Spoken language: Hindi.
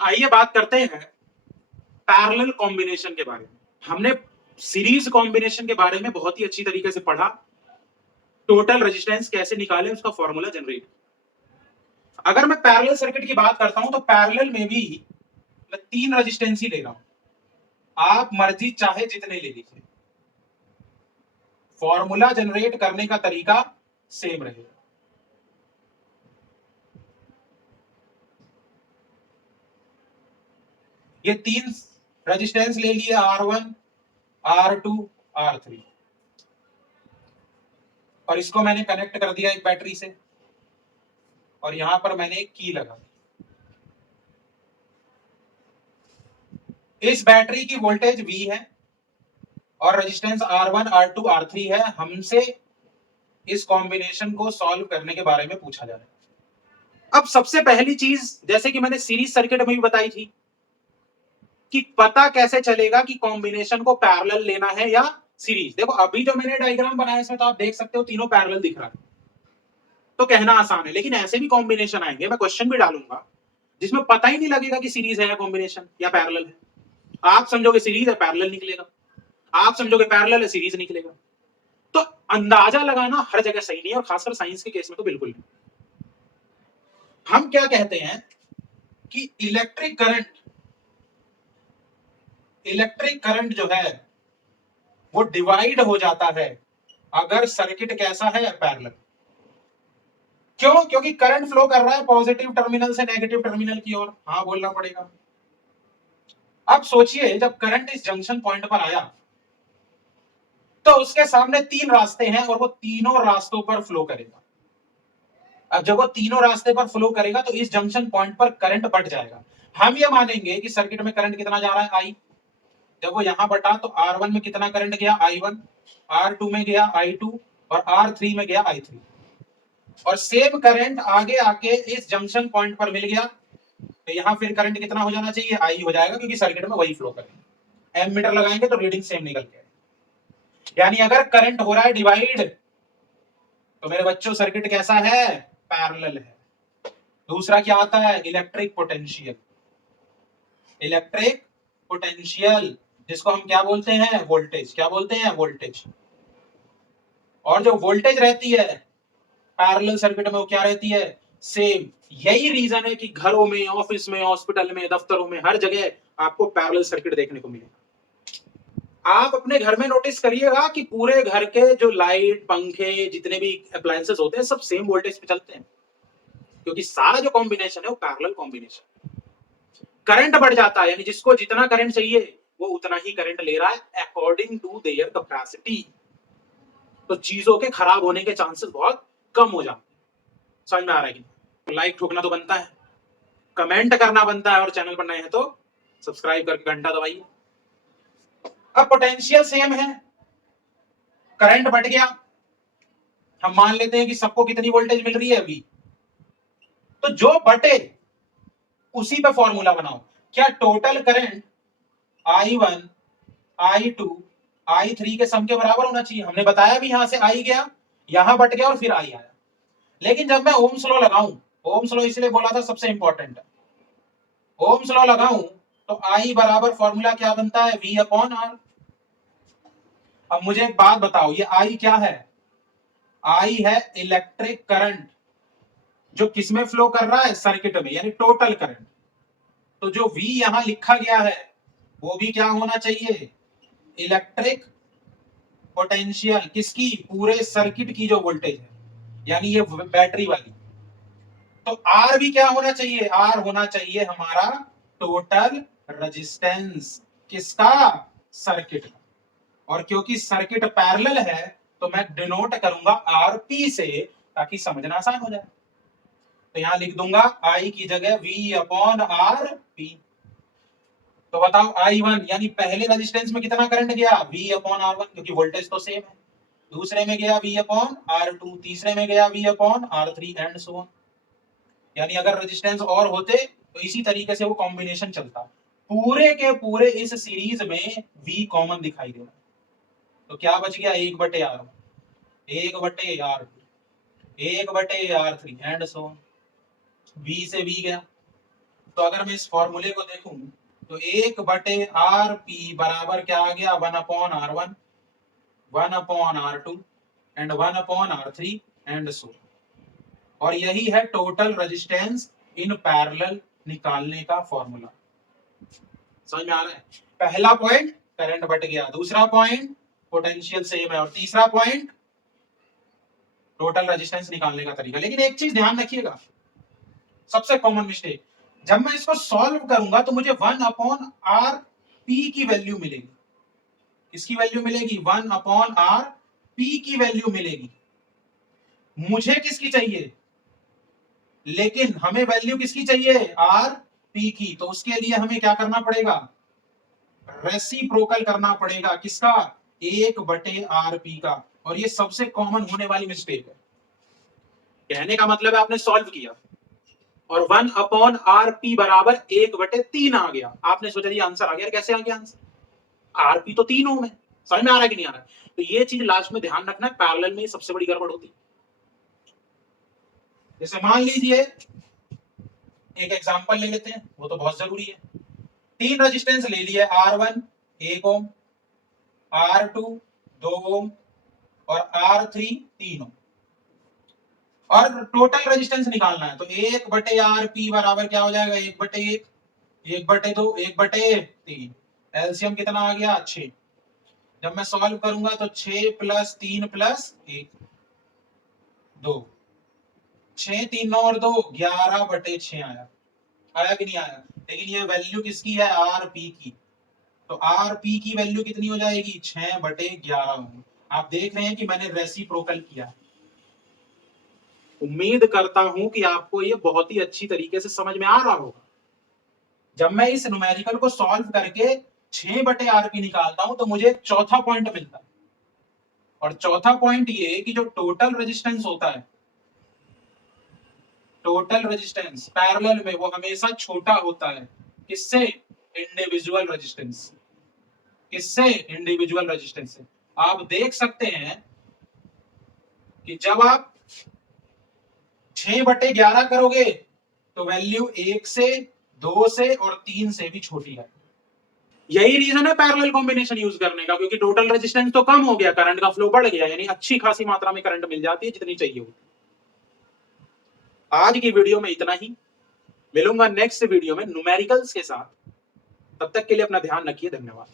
आइए बात करते हैं पैरेलल कॉम्बिनेशन के बारे में। हमने सीरीज कॉम्बिनेशन के बारे में बहुत ही अच्छी तरीके से पढ़ा, टोटल रेजिस्टेंस कैसे निकालें, उसका फॉर्मूला जनरेट। अगर मैं पैरेलल सर्किट की बात करता हूं तो पैरेलल में भी मैं 3 रेजिस्टेंस ही ले रहा हूं, आप मर्जी चाहे जितने ले लीजिए, फॉर्मूला जनरेट करने का तरीका सेम रहेगा। ये 3 रेजिस्टेंस ले लिए, R1, R2, R3, और इसको मैंने कनेक्ट कर दिया एक बैटरी से, और यहां पर मैंने एक की लगा दी। इस बैटरी की वोल्टेज V है और रेजिस्टेंस R1, R2, R3 है। हमसे इस कॉम्बिनेशन को सॉल्व करने के बारे में पूछा जा रहा है। अब सबसे पहली चीज, जैसे कि मैंने सीरीज सर्किट में भी बताई थी, कि पता कैसे चलेगा कि कॉम्बिनेशन को पैरेलल लेना है या सीरीज। देखो अभी जो मैंने डायग्राम बनाया इसमें तो आप देख सकते हो तीनों पैरेलल दिख रहा है, तो कहना आसान है। लेकिन ऐसे भी कॉम्बिनेशन आएंगे, मैं क्वेश्चन भी डालूंगा जिसमें पता ही नहीं लगेगा कि सीरीज है या कॉम्बिनेशन या पैरेलल है। आप समझोगे सीरीज है, पैरेलल निकलेगा, आप समझोगे पैरेलल है, सीरीज निकलेगा। तो अंदाजा लगाना हर जगह सही नहीं है, और खासकर साइंस के केस में तो बिल्कुल नहीं। हम क्या कहते हैं कि इलेक्ट्रिक करंट जो है वो डिवाइड हो जाता है अगर सर्किट कैसा है, पैरेलल। क्यों? क्योंकि करंट फ्लो कर रहा है पॉजिटिव टर्मिनल से नेगेटिव टर्मिनल की ओर। हाँ बोलना पड़ेगा। अब सोचिए जब करंट इस जंक्शन पॉइंट पर आया तो उसके सामने 3 रास्ते हैं और वो तीनों रास्तों पर फ्लो करेगा। अब जब वो तीनों रास्ते पर फ्लो करेगा तो इस जंक्शन पॉइंट पर करंट बढ़ जाएगा। हम ये मानेंगे कि सर्किट में करंट कितना जा रहा है, आई। जब वो यहां बटा तो R1 में कितना करंट गया, I1, R2 में गया I2, और R3 में गया I3। और सेम करंट आगे आके इस जंक्शन पॉइंट पर मिल गया तो यहां फिर करंट कितना हो जाना चाहिए, I हो जाएगा, क्योंकि सर्किट में वही फ्लो करेगा। एमीटर लगाएंगे तो रीडिंग सेम निकल के, यानी अगर करंट हो रहा है डिवाइड तो मेरे बच्चों सर्किट कैसा है, पैरेलल है। दूसरा क्या आता है, इलेक्ट्रिक पोटेंशियल। इलेक्ट्रिक पोटेंशियल जिसको हम क्या बोलते हैं, वोल्टेज। क्या बोलते हैं, वोल्टेज। और जो वोल्टेज रहती है पैरेलल सर्किट में वो क्या रहती है, सेम। यही रीजन है कि घरों में, ऑफिस में, हॉस्पिटल में, दफ्तरों में, हर जगह आपको पैरेलल सर्किट देखने को मिलेगा। आप अपने घर में नोटिस करिएगा कि पूरे घर के जो लाइट, पंखे, जितने भी अप्लायंसेस होते हैं सब सेम वोल्टेज पे चलते हैं, क्योंकि सारा जो कॉम्बिनेशन है वो पैरेलल कॉम्बिनेशन। करंट बढ़ जाता है, यानी जिसको जितना करंट चाहिए वो उतना ही करंट ले रहा है अकॉर्डिंग टू देयर कैपेसिटी। तो चीजों के खराब होने के चांसेस बहुत कम हो जाते हैं। समझ में आ रहा है कि लाइक ठोकना तो बनता है, कमेंट करना बनता है, और चैनल पर नए हैं तो सब्सक्राइब करके घंटा दबाइए। अब पोटेंशियल सेम है, करंट बढ़ गया, हम मान लेते हैं कि सबको कितनी वोल्टेज मिल रही है, V। तो जो बटे उसी पे फॉर्मूला बनाओ। क्या total current I1, I2, I3 के सम के बराबर होना चाहिए। हमने बताया भी यहां से I गया, यहां बट गया और फिर I आया। लेकिन जब मैं ओम्स लॉ लगाऊं, ओम्स लॉ इसलिए बोला था सबसे इंपॉर्टेंट है, ओम्स लॉ लगाऊं तो I बराबर फॉर्मूला क्या बनता है, V अपॉन R। अब मुझे एक बात बताओ, ये I क्या है, I है इलेक्ट्रिक करंट जो किसमें फ्लो कर रहा है, सर्किट में, यानी टोटल करंट। तो जो V यहां लिखा गया है वो भी क्या होना चाहिए, इलेक्ट्रिक पोटेंशियल, किसकी, पूरे सर्किट की जो वोल्टेज है, यानी ये बैटरी वाली। तो R भी क्या होना चाहिए, R होना चाहिए हमारा टोटल रेजिस्टेंस, किसका, सर्किट का। और क्योंकि सर्किट पैरेलल है तो मैं डिनोट करूंगा RP से, ताकि समझना आसान हो जाए। तो यहां लिख दूंगा I की जगह V अपॉन RP। तो बताओ I1 यानी पहले रेजिस्टेंस में कितना करंट गया, V अपॉन R1, क्योंकि वोल्टेज तो सेम है। दूसरे में गया V अपॉन R2, तीसरे में गया V upon R3 and so on. यानी अगर रेजिस्टेंस और होते तो इसी तरीके से वो कॉम्बिनेशन चलता। पूरे के पूरे इस सीरीज में V कॉमन दिखाई दे रहा है, तो क्या बच गया, 1/R1, 1/R2, 1/R3 and so on. V से V गया तो अगर मैं इस फॉर्मूले को देखूं तो 1/RP बराबर क्या आ गया, 1/R1, 1/R2 and 1/R3 and so. और यही है टोटल रेजिस्टेंस इन पैरेलल निकालने का फॉर्मूला। समझ में आ रहा है? पहला पॉइंट करंट बट गया, दूसरा पॉइंट पोटेंशियल सेम है, और तीसरा पॉइंट टोटल रेजिस्टेंस निकालने का तरीका। लेकिन एक चीज ध्यान रखिएगा, सबसे कॉमन मिस्टेक, जब मैं इसको सॉल्व करूंगा तो मुझे 1/RP की वैल्यू मिलेगी। किसकी वैल्यू मिलेगी? 1/RP की वैल्यू मिलेगी। मुझे किसकी चाहिए? लेकिन हमें वैल्यू किसकी चाहिए? RP की। तो उसके लिए हमें क्या करना पड़ेगा? रेसिप्रोकल करना पड़ेगा। किसका? 1/RP का। और ये सबसे कॉमन होने वाली मिस्टेक है। कहने का मतलब है आपने सॉल्व किया और 1/RP बराबर 1/3 आ गया। आपने सोचा ये आंसर आ गया। कैसे आ गया आंसर? RP तो 3 ओम है। समझ में आ रहा है कि नहीं आ रहा है? तो ये चीज लास्ट में ध्यान रखना है, पैरेलल में सबसे बड़ी गड़बड़ होती है। जैसे मान लीजिए एक एग्जांपल ले लेते हैं, वो तो बहुत जरूरी है। 3 रेजिस्टेंस ले लिए, R1 1 ओम, R2 2 ओम और R3 3 ओम, और टोटल रेजिस्टेंस निकालना है। तो 1/RP बराबर क्या हो जाएगा? 1/1, 1/2, 1/3। एलसीएम कितना आ गया? 6। जब मैं सॉल्व करूंगा तो 6 + 3 + 1 2, 6 3 9 और 2 11/6 आया। आया कि नहीं आया? लेकिन ये वैल्यू किसकी है? RP की। तो RP की वैल्यू कितनी हो जाएगी? 6/11। आप देख रहे हैं कि मैंने रेसिप्रोकल किया। उम्मीद करता हूं कि आपको ये बहुत ही अच्छी तरीके से समझ में आ रहा होगा। जब मैं इस न्यूमेरिकल को सॉल्व करके 6/RP निकालता हूं तो मुझे चौथा पॉइंट मिलता है। और चौथा पॉइंट ये कि जो टोटल रेजिस्टेंस होता है, टोटल रेजिस्टेंस पैरेलल में वो हमेशा छोटा होता है। किससे? Individual resistance. किससे? इंडिविजुअल रेजिस्टेंस से। आप देख सकते हैं कि जब आप 6/11 करोगे तो वैल्यू 1 से, 2 से और 3 से भी छोटी है। यही रीजन है पैरेलल कॉम्बिनेशन यूज करने का, क्योंकि टोटल रेजिस्टेंस तो कम हो गया, करंट का फ्लो बढ़ गया, यानी अच्छी खासी मात्रा में करंट मिल जाती है, जितनी चाहिए होती। आज की वीडियो में इतना ही। मिलूंगा नेक्स्ट वीडियो में न्यूमेरिकल्स के साथ। तब तक के लिए अपना ध्यान रखिए। धन्यवाद।